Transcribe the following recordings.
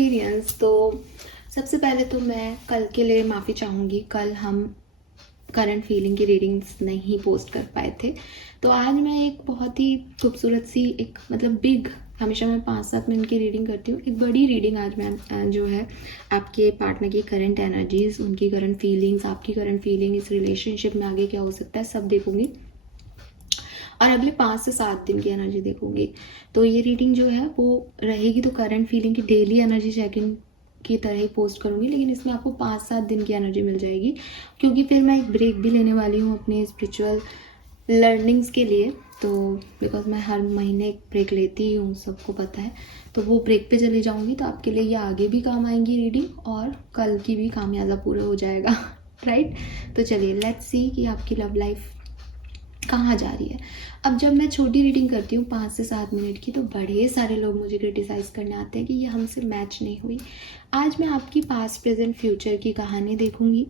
Experience. तो सबसे पहले तो मैं कल के लिए माफ़ी चाहूँगी। कल हम करंट फीलिंग की रीडिंग्स नहीं पोस्ट कर पाए थे, तो आज मैं एक बहुत ही खूबसूरत सी एक मतलब बिग, हमेशा मैं 5-7 मिनट की रीडिंग करती हूँ, एक बड़ी रीडिंग आज मैं जो है आपके पार्टनर की करंट एनर्जीज, उनकी करंट फीलिंग्स, आपकी करंट फीलिंग, इस रिलेशनशिप में आगे क्या हो सकता है, सब देखूँगी और अगले 5 से 7 दिन की एनर्जी देखूँगी। तो ये रीडिंग जो है वो रहेगी तो करंट फीलिंग की डेली एनर्जी चेक इन की तरह ही पोस्ट करूँगी, लेकिन इसमें आपको 5-7 दिन की एनर्जी मिल जाएगी, क्योंकि फिर मैं एक ब्रेक भी लेने वाली हूँ अपने स्पिरिचुअल लर्निंग्स के लिए। तो बिकॉज मैं हर महीने एक ब्रेक लेती ही हूँ, सबको पता है, तो वो ब्रेक पे चली जाऊँगी, तो आपके लिए ये आगे भी काम आएंगी रीडिंग और कल की भी खामियाजा पूरा हो जाएगा राइट। तो चलिए लेट्स सी कि आपकी लव लाइफ कहाँ जा रही है। अब जब मैं छोटी रीडिंग करती हूँ 5 से 7 मिनट की, तो बड़े सारे लोग मुझे क्रिटिसाइज़ करने आते हैं कि ये हमसे मैच नहीं हुई। आज मैं आपकी पास्ट प्रेजेंट फ्यूचर की कहानी देखूंगी।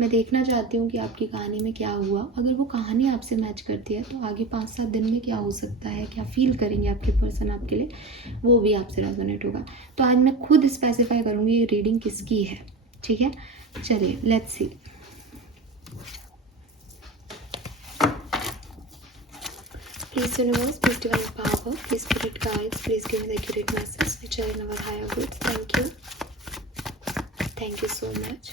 मैं देखना चाहती हूँ कि आपकी कहानी में क्या हुआ। अगर वो कहानी आपसे मैच करती है तो आगे 5-7 दिन में क्या हो सकता है, क्या फील करेंगे आपके पर्सन आपके लिए, वो भी आपसे रेजोनेट होगा। तो आज मैं खुद स्पेसिफाई करूँगी ये रीडिंग किसकी है, ठीक है। चलिए let's see. Please universe, please divine power, please spirit guides, please give me the accurate message which are in our higher goods. Thank you. Thank you so much.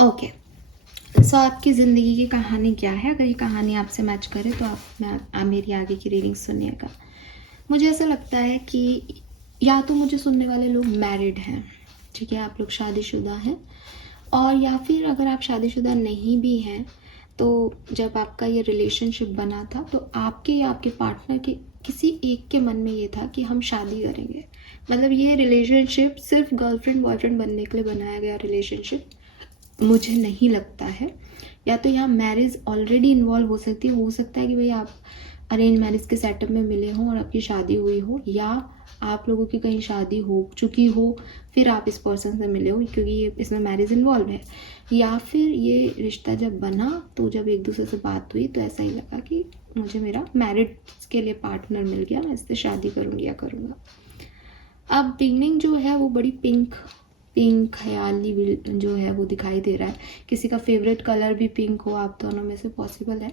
Okay, so आपकी ज़िंदगी की कहानी क्या है। अगर ये कहानी आपसे मैच करे तो आप मेरी आगे की रीडिंग सुनिएगा। मुझे ऐसा लगता है कि या तो मुझे सुनने वाले लोग मैरिड हैं, ठीक है, आप लोग शादीशुदा हैं, और या फिर अगर आप शादीशुदा नहीं भी हैं तो जब आपका ये रिलेशनशिप बना था तो आपके या आपके पार्टनर के किसी एक के मन में ये था कि हम शादी करेंगे। मतलब ये रिलेशनशिप सिर्फ गर्लफ्रेंड बॉयफ्रेंड बनने के लिए बनाया गया रिलेशनशिप मुझे नहीं लगता है। या तो यहाँ मैरिज ऑलरेडी इन्वॉल्व हो सकती है, हो सकता है कि भाई आप अरेंज मैरिज के सेटअप में मिले हों और आपकी शादी हुई हो, या आप लोगों की कहीं शादी हो चुकी हो फिर आप इस पर्सन से मिले हो, क्योंकि ये इसमें मैरिज इन्वॉल्व है। या फिर ये रिश्ता जब बना तो जब एक दूसरे से बात हुई तो ऐसा ही लगा कि मुझे मेरा मैरिड के लिए पार्टनर मिल गया, मैं इससे शादी करूँगी या करूँगा। अब बिगनिंग जो है वो बड़ी पिंक ख्याली जो है वो दिखाई दे रहा है। किसी का फेवरेट कलर भी पिंक हो, आप दोनों में से पॉसिबल है।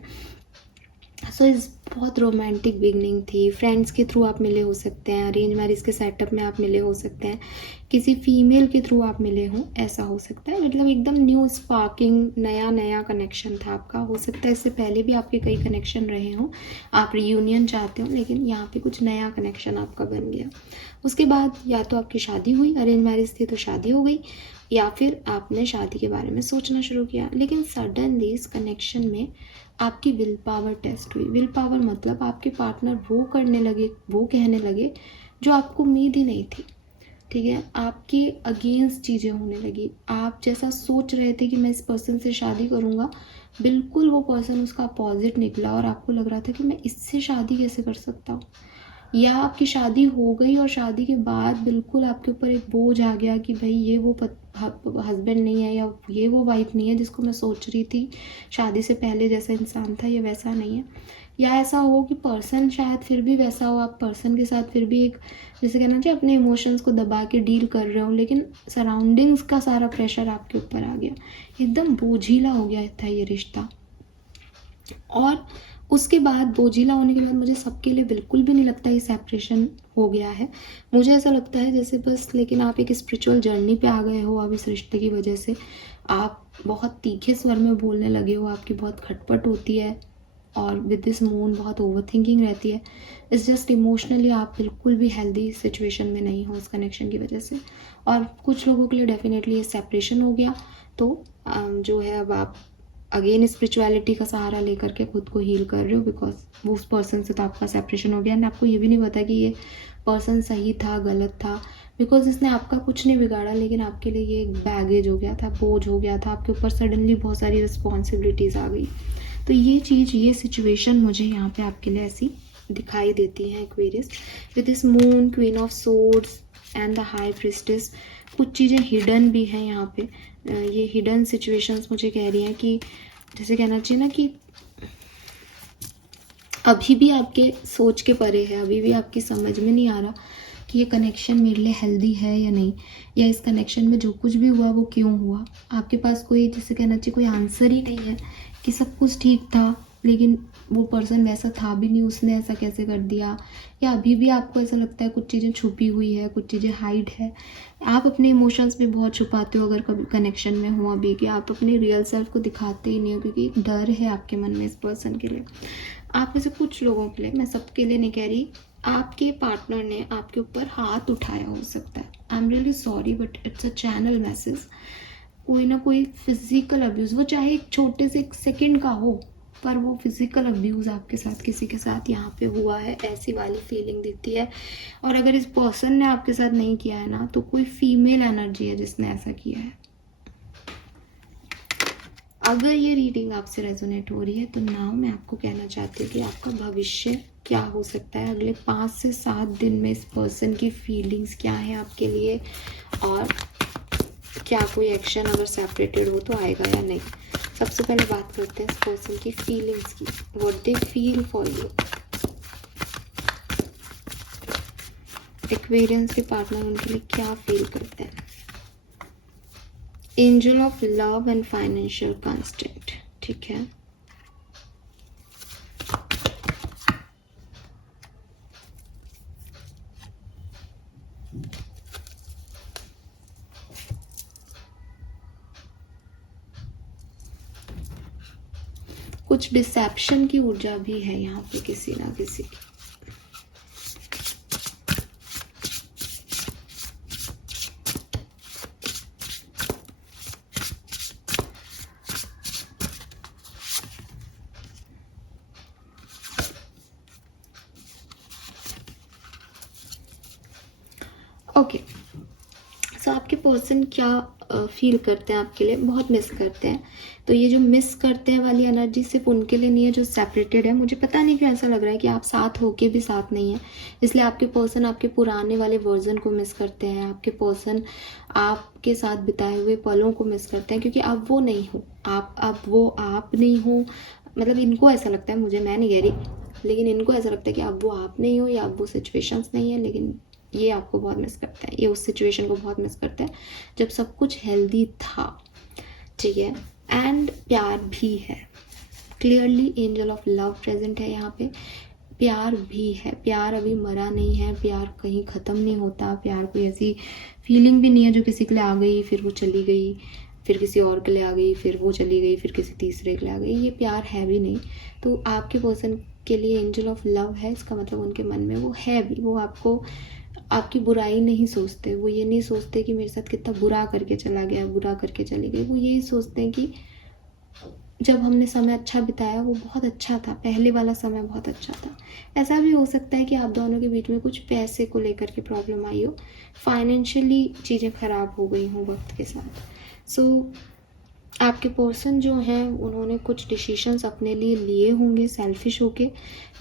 सो इस बहुत रोमांटिक बिगनिंग थी। फ्रेंड्स के थ्रू आप मिले हो सकते हैं, अरेंज मैरिज के सेटअप में आप मिले हो सकते हैं, किसी फीमेल के थ्रू आप मिले हों, ऐसा हो सकता है। मतलब एकदम न्यू स्पार्किंग नया कनेक्शन था आपका। हो सकता है इससे पहले भी आपके कई कनेक्शन रहे हों, आप रियूनियन चाहते हो, लेकिन यहाँ पे कुछ नया कनेक्शन आपका बन गया। उसके बाद या तो आपकी शादी हुई, अरेंज मैरिज थी तो शादी हो गई, या फिर आपने शादी के बारे में सोचना शुरू किया। लेकिन सडनली इस कनेक्शन में आपकी विल पावर टेस्ट हुई। विल पावर मतलब आपके पार्टनर वो करने लगे, वो कहने लगे जो आपको उम्मीद ही नहीं थी। ठीक है, आपके अगेंस्ट चीज़ें होने लगी। आप जैसा सोच रहे थे कि मैं इस पर्सन से शादी करूँगा, बिल्कुल वो पर्सन उसका अपोजिट निकला और आपको लग रहा था कि मैं इससे शादी कैसे कर सकता हूँ। या आपकी शादी हो गई और शादी के बाद बिल्कुल आपके ऊपर एक बोझ आ गया कि भाई ये वो हस्बैंड नहीं है या ये वो वाइफ नहीं है जिसको मैं सोच रही थी शादी से पहले जैसा इंसान था, ये वैसा नहीं है। या ऐसा हो कि पर्सन शायद फिर भी वैसा हो, आप पर्सन के साथ फिर भी एक जैसे कहना चाहिए अपने इमोशंस को दबा के डील कर रहे हो, लेकिन सराउंडिंग्स का सारा प्रेशर आपके ऊपर आ गया, एकदम बोझिला हो गया था ये रिश्ता। और उसके बाद बोझिला होने के बाद मुझे सबके लिए बिल्कुल भी नहीं लगता ये सेपरेशन हो गया है। मुझे ऐसा लगता है जैसे बस, लेकिन आप एक स्पिरिचुअल जर्नी पे आ गए हो अब इस रिश्ते की वजह से। आप बहुत तीखे स्वर में बोलने लगे हो, आपकी बहुत खटपट होती है और विद दिस मून बहुत ओवर थिंकिंग रहती है। इट्स जस्ट इमोशनली आप बिल्कुल भी हेल्दी सिचुएशन में नहीं हो इस कनेक्शन की वजह से। और कुछ लोगों के लिए डेफिनेटली ये सेपरेशन हो गया, तो जो है अब आप अगेन स्पिरिचुअलिटी का सहारा लेकर के खुद को हील कर रहे हो, बिकॉज वो उस पर्सन से तो आपका सेपरेशन हो गया एंड आपको ये भी नहीं पता कि ये पर्सन सही था गलत था, बिकॉज इसने आपका कुछ नहीं बिगाड़ा, लेकिन आपके लिए ये एक बैगेज हो गया था, बोझ हो गया था, आपके ऊपर सडनली बहुत सारी रिस्पॉन्सिबिलिटीज़ आ गई। तो ये चीज़, ये सिचुएशन मुझे यहाँ पे आपके लिए ऐसी दिखाई देती है Aquarius, with this moon, queen of swords and the high priestess. कुछ चीज़ें हिडन भी हैं यहाँ पे। ये हिडन सिचुएशंस मुझे कह रही हैं कि जैसे कहना चाहिए ना कि अभी भी आपके सोच के परे है, अभी भी आपकी समझ में नहीं आ रहा कि ये कनेक्शन मेरे लिए हेल्दी है या नहीं, या इस कनेक्शन में जो कुछ भी हुआ वो क्यों हुआ। आपके पास कोई जैसे कहना चाहिए कोई आंसर ही नहीं है कि सब कुछ ठीक था लेकिन वो पर्सन वैसा था भी नहीं, उसने ऐसा कैसे कर दिया। या अभी भी आपको ऐसा लगता है कुछ चीज़ें छुपी हुई है, कुछ चीज़ें हाइड है। आप अपने इमोशंस भी बहुत छुपाते हो अगर कभी कनेक्शन में हो अभी, कि आप अपने रियल सेल्फ को दिखाते ही नहीं हो क्योंकि एक डर है आपके मन में इस पर्सन के लिए। आप में से कुछ लोगों के लिए, मैं सबके लिए नहीं कह रही, आपके पार्टनर ने आपके ऊपर हाथ उठाया हो सकता है। I am really sorry but it's a channel message. कोई ना कोई फिजिकल अब्यूज़, वो चाहे एक छोटे से एक सेकंड का हो, पर वो फिजिकल अब्यूज़ आपके साथ किसी के साथ यहाँ पे हुआ है, ऐसी वाली फीलिंग दिखती है। और अगर इस पर्सन ने आपके साथ नहीं किया है ना, तो कोई फीमेल एनर्जी है जिसने ऐसा किया है। अगर ये रीडिंग आपसे रेजोनेट हो रही है तो नाउ मैं आपको कहना चाहती हूँ कि आपका भविष्य क्या हो सकता है अगले 5 से 7 दिन में, इस पर्सन की फीलिंग्स क्या है आपके लिए, और क्या कोई एक्शन अगर सेपरेटेड हो तो आएगा या नहीं। सबसे पहले बात करते हैं इस पर्सन की फीलिंग्स की, what they feel for you. Aquarians के पार्टनर उनके लिए क्या फील करते हैं। Angel of love and financial constant, ठीक है। कुछ डिसेप्शन की ऊर्जा भी है यहाँ पे किसी ना किसी की। ओके, सो आपके पर्सन क्या फील करते हैं आपके लिए, बहुत मिस करते हैं। तो ये जो मिस करते हैं वाली एनर्जी सिर्फ उनके लिए नहीं है जो सेपरेटेड है। मुझे पता नहीं क्यों ऐसा लग रहा है कि आप साथ होके भी साथ नहीं है, इसलिए आपके पर्सन आपके पुराने वाले वर्जन को मिस करते हैं। आपके पर्सन आपके साथ बिताए हुए पलों को मिस करते हैं क्योंकि अब वो नहीं हो, अब वो आप नहीं हो। मतलब इनको ऐसा लगता है, मुझे, मैं नहीं कह रही, लेकिन इनको ऐसा लगता है कि अब वो आप नहीं हो या अब वो सिचुएशंस नहीं है, लेकिन ये आपको बहुत मिस करता है, ये उस सिचुएशन को बहुत मिस करता है जब सब कुछ हेल्दी था, ठीक है। एंड प्यार भी है, clearly angel of love present है यहाँ पे। प्यार भी है, प्यार अभी मरा नहीं है, प्यार कहीं ख़त्म नहीं होता। प्यार कोई ऐसी फीलिंग भी नहीं है जो किसी के लिए आ गई फिर वो चली गई, फिर किसी और के लिए आ गई फिर वो चली गई, फिर किसी तीसरे के लिए आ गई। ये प्यार है भी नहीं। तो आपके पर्सन के लिए एंजल ऑफ लव है, इसका मतलब उनके मन में वो है भी, वो आपको, आपकी बुराई नहीं सोचते। वो ये नहीं सोचते कि मेरे साथ कितना बुरा करके चला गया, बुरा करके चली गई। वो यही सोचते हैं कि जब हमने समय अच्छा बिताया वो बहुत अच्छा था, पहले वाला समय बहुत अच्छा था। ऐसा भी हो सकता है कि आप दोनों के बीच में कुछ पैसे को लेकर के प्रॉब्लम आई हो, फाइनेंशियली चीज़ें ख़राब हो गई हों वक्त के साथ। सो आपके पर्सन जो हैं उन्होंने कुछ डिसीशंस अपने लिए लिए होंगे सेल्फिश होके,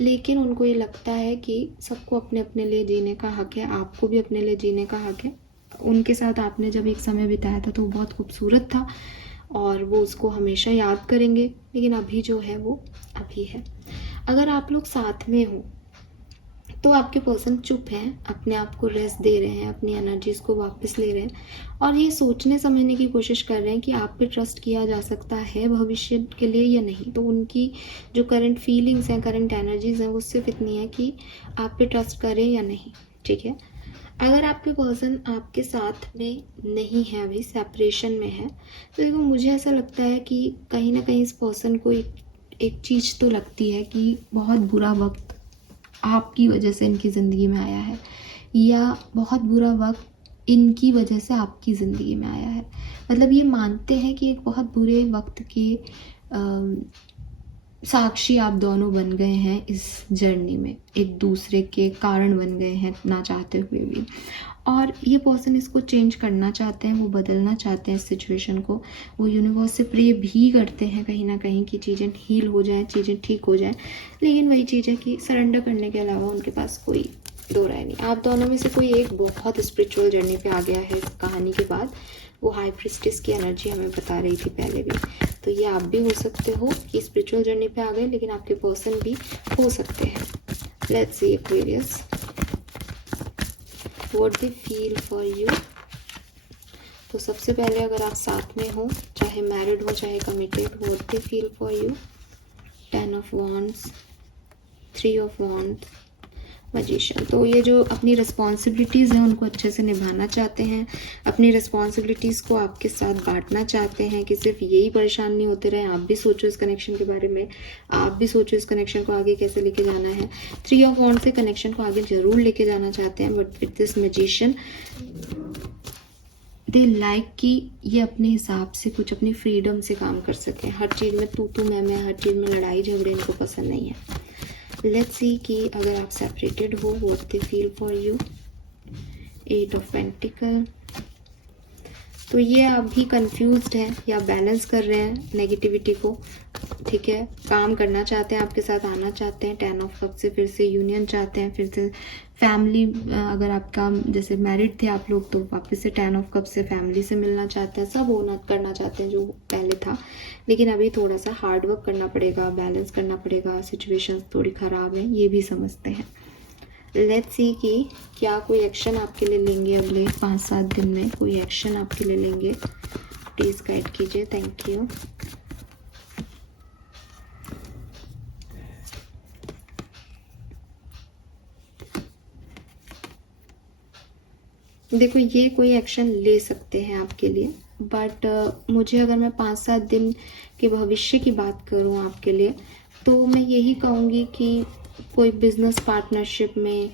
लेकिन उनको ये लगता है कि सबको अपने अपने लिए जीने का हक है, आपको भी अपने लिए जीने का हक है। उनके साथ आपने जब एक समय बिताया था तो वो बहुत खूबसूरत था और वो उसको हमेशा याद करेंगे, लेकिन अभी जो है वो अभी है। अगर आप लोग साथ में हो तो आपके पर्सन चुप हैं, अपने आप को रेस्ट दे रहे हैं, अपनी एनर्जीज को वापस ले रहे हैं और ये सोचने समझने की कोशिश कर रहे हैं कि आप पे ट्रस्ट किया जा सकता है भविष्य के लिए या नहीं। तो उनकी जो करंट फीलिंग्स हैं, करंट एनर्जीज हैं, वो सिर्फ इतनी है कि आप पे ट्रस्ट करें या नहीं। ठीक है, अगर आपके पर्सन आपके साथ में नहीं है, अभी सेपरेशन में है, तो देखो मुझे ऐसा लगता है कि कहीं ना कहीं इस पर्सन को एक चीज़ तो लगती है कि बहुत बुरा वक्त आपकी वजह से इनकी ज़िंदगी में आया है या बहुत बुरा वक्त इनकी वजह से आपकी ज़िंदगी में आया है। मतलब ये मानते हैं कि एक बहुत बुरे वक्त के साक्षी आप दोनों बन गए हैं इस जर्नी में, एक दूसरे के कारण बन गए हैं ना चाहते हुए भी। और ये पर्सन इसको चेंज करना चाहते हैं, वो बदलना चाहते हैं इस सिचुएशन को। वो यूनिवर्स से प्रे भी करते हैं कहीं ना कहीं कि चीज़ें हील हो जाएं, चीज़ें ठीक हो जाएं, लेकिन वही चीज़ है कि सरेंडर करने के अलावा उनके पास कोई दो राय नहीं। आप दोनों में से कोई एक बहुत स्पिरिचुअल जर्नी पे आ गया है इस कहानी के बाद। वो हाई प्रिस्टेस की एनर्जी हमें बता रही थी पहले भी, तो ये आप भी हो सकते हो कि स्पिरिचुअल जर्नी पे आ गए, लेकिन आपके पर्सन भी हो सकते हैं। Let's see Aquarius, what they feel for you. तो सबसे पहले अगर आप साथ में हो, चाहे मैरिड हो चाहे committed, what they feel for you. 10 of wands, 3 of wands, magician. तो ये जो अपनी रिस्पॉन्सिबिलिटीज़ हैं उनको अच्छे से निभाना चाहते हैं, अपनी रिस्पॉन्सिबिलिटीज़ को आपके साथ बांटना चाहते हैं कि सिर्फ यही परेशान नहीं होते रहे। आप भी सोचो इस कनेक्शन के बारे में, आप भी सोचो इस कनेक्शन को आगे कैसे लेके जाना है। 3 ऑफ वॉन्ड्स से कनेक्शन को आगे जरूर लेके जाना चाहते हैं, but with this magician they like कि ये अपने हिसाब से कुछ अपनी फ्रीडम से काम कर सकें। हर चीज़ में तू मैं, हर चीज़ में लड़ाई झगड़े इनको पसंद नहीं है। लेट्स सी कि अगर आप सेपरेटेड हो, what they feel for you. 8 of pentacle. तो ये आप भी कंफ्यूज्ड हैं या बैलेंस कर रहे हैं नेगेटिविटी को। ठीक है, काम करना चाहते हैं, आपके साथ आना चाहते हैं। 10 ऑफ कप से फिर से यूनियन चाहते हैं, फिर से फैमिली, अगर आपका जैसे मैरिड थे आप लोग तो वापस से 10 ऑफ कप से फैमिली से मिलना चाहते हैं, सब होना करना चाहते हैं जो पहले था, लेकिन अभी थोड़ा सा हार्ड वर्क करना पड़ेगा, बैलेंस करना पड़ेगा, सिचुएशंस थोड़ी ख़राब हैं, ये भी समझते हैं। लेट्स सी कि क्या कोई एक्शन आपके लिए लेंगे अगले 5-7 दिन में, कोई एक्शन आपके लिए लेंगे। प्लीज़ गाइड कीजिए, थैंक यू। देखो ये कोई एक्शन ले सकते हैं आपके लिए, बट मुझे अगर मैं 5-7 दिन के भविष्य की बात करूं आपके लिए, तो मैं यही कहूँगी कि कोई बिजनेस पार्टनरशिप में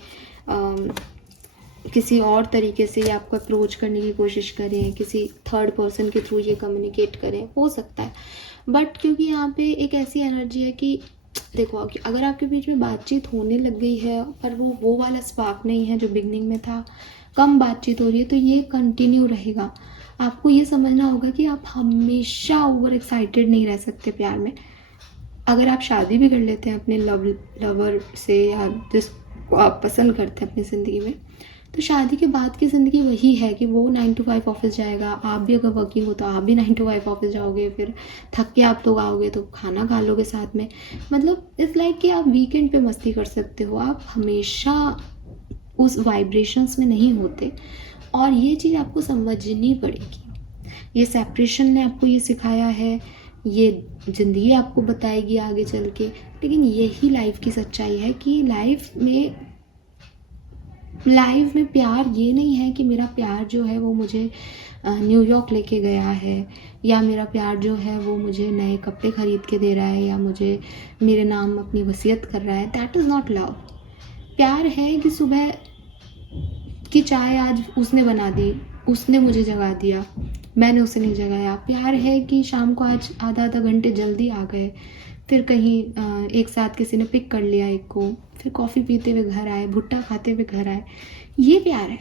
किसी और तरीके से ये आपको अप्रोच करने की कोशिश करें, किसी थर्ड पर्सन के थ्रू ये कम्युनिकेट करें, हो सकता है। बट क्योंकि यहाँ पे एक ऐसी एनर्जी है कि देखो अगर आपके बीच में बातचीत होने लग गई है पर वो वाला स्पार्क नहीं है जो बिगनिंग में था, कम बातचीत हो रही है, तो ये कंटिन्यू रहेगा। आपको ये समझना होगा कि आप हमेशा ओवर एक्साइटेड नहीं रह सकते प्यार में। अगर आप शादी भी कर लेते हैं अपने लवर से या जिसको आप पसंद करते हैं अपनी ज़िंदगी में, तो शादी के बाद की ज़िंदगी वही है कि वो 9 to 5 ऑफिस जाएगा, आप भी अगर वर्किंग हो तो आप भी 9 to 5 ऑफिस जाओगे, फिर थक के आप लोग आओगे तो खाना खा लोगे साथ में। मतलब इट्स लाइक कि आप वीकेंड पे मस्ती कर सकते हो, आप हमेशा उस वाइब्रेशंस में नहीं होते, और ये चीज़ आपको समझनी पड़ेगी। ये सेपरेशन ने आपको ये सिखाया है, ये ज़िंदगी आपको बताएगी आगे चल के, लेकिन यही लाइफ की सच्चाई है कि लाइफ में प्यार ये नहीं है कि मेरा प्यार जो है वो मुझे न्यूयॉर्क लेके गया है, या मेरा प्यार जो है वो मुझे नए कपड़े खरीद के दे रहा है, या मुझे मेरे नाम अपनी वसीयत कर रहा है। That is not love. प्यार है कि सुबह की चाय आज उसने बना दी, उसने मुझे जगा दिया, मैंने उसे नहीं जगाया। प्यार है कि शाम को आज आधा आधा घंटे जल्दी आ गए, फिर कहीं एक साथ किसी ने पिक कर लिया एक को, फिर कॉफ़ी पीते हुए घर आए, भुट्टा खाते हुए घर आए, ये प्यार है।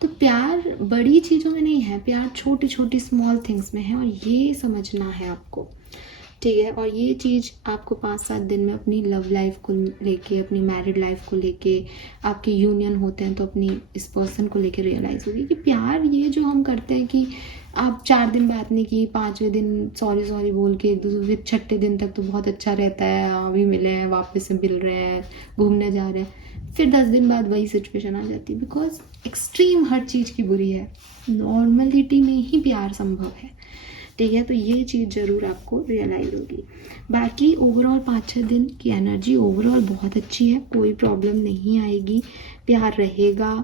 तो प्यार बड़ी चीज़ों में नहीं है, प्यार छोटी छोटी स्मॉल थिंग्स में है, और ये समझना है आपको, ठीक है। और ये चीज़ आपको 5-7 दिन में अपनी लव लाइफ को लेके, अपनी मैरिड लाइफ को लेके, आपके यूनियन होते हैं तो अपनी इस पर्सन को लेके रियलाइज़ होगी कि प्यार ये जो हम करते हैं कि आप 4 दिन बात नहीं की, 5वें दिन सॉरी सॉरी बोल के एक दूसरे, फिर 6ठे दिन तक तो बहुत अच्छा रहता है, अभी मिले हैं, वापस से मिल रहे हैं, घूमने जा रहे हैं, फिर 10 दिन बाद वही सिचुएशन आ जाती है। बिकॉज एक्सट्रीम हर चीज़ की बुरी है, नॉर्मलिटी में ही प्यार संभव है, ठीक है। तो ये चीज़ ज़रूर आपको रियलाइज़ होगी। बाकी ओवरऑल 5-6 दिन की एनर्जी ओवरऑल बहुत अच्छी है, कोई प्रॉब्लम नहीं आएगी, प्यार रहेगा,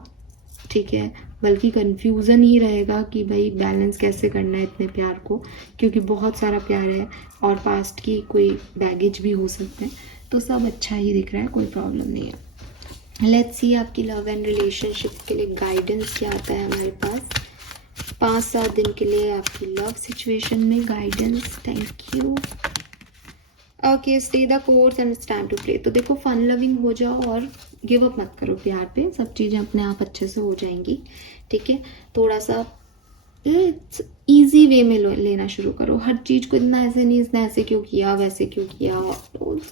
ठीक है। बल्कि कन्फ्यूज़न ही रहेगा कि भाई बैलेंस कैसे करना है इतने प्यार को, क्योंकि बहुत सारा प्यार है और पास्ट की कोई बैगेज भी हो सकते हैं। तो सब अच्छा ही दिख रहा है, कोई प्रॉब्लम नहीं है। लेट्स सी आपकी लव एंड रिलेशनशिप के लिए गाइडेंस क्या आता है हमारे पास 5-7 दिन के लिए आपकी लव सिचुएशन में guidance. Thank you. Okay, stay the course and stand to play. तो देखो, फन लविंग हो जाओ और गिव अप मत करो प्यार पे, सब चीज़ें अपने आप अच्छे से हो जाएंगी, ठीक है। थोड़ा सा इजी वे में लेना शुरू करो, हर चीज़ को इतना ऐसे नहीं, इसने ऐसे क्यों किया, वैसे क्यों किया,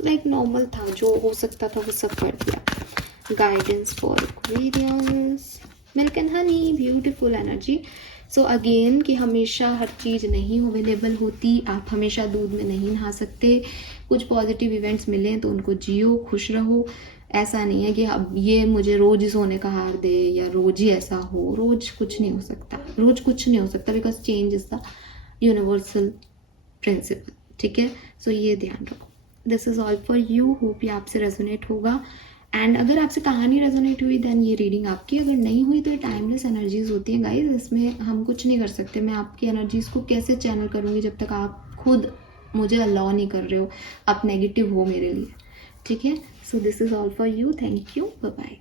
लाइक नॉर्मल था, जो हो सकता था वो सब कर दिया। Guidance for Aquarius, milk and honey, beautiful energy. So again कि हमेशा हर चीज़ नहीं अवेलेबल होती, आप हमेशा दूध में नहीं नहा सकते, कुछ पॉजिटिव इवेंट्स मिले तो उनको जियो, खुश रहो। ऐसा नहीं है कि अब ये मुझे रोज़ ही सोने का हार दे या रोज़ ही ऐसा हो, रोज़ कुछ नहीं हो सकता, रोज़ कुछ नहीं हो सकता, because change is the universal principle, ठीक है। सो ये ध्यान रखो। This is all for you, hope ये आपसे रेजोनेट होगा। एंड अगर आपसे कहानी रेजोनेट हुई देन ये रीडिंग आपकी, अगर नहीं हुई तो ये टाइमलेस एनर्जीज होती हैं गाइज, इसमें हम कुछ नहीं कर सकते। मैं आपकी एनर्जीज को कैसे चैनल करूँगी जब तक आप खुद मुझे अलाउ नहीं कर रहे हो, आप नेगेटिव हो मेरे लिए, ठीक है। So this is all for you, thank you, bye bye.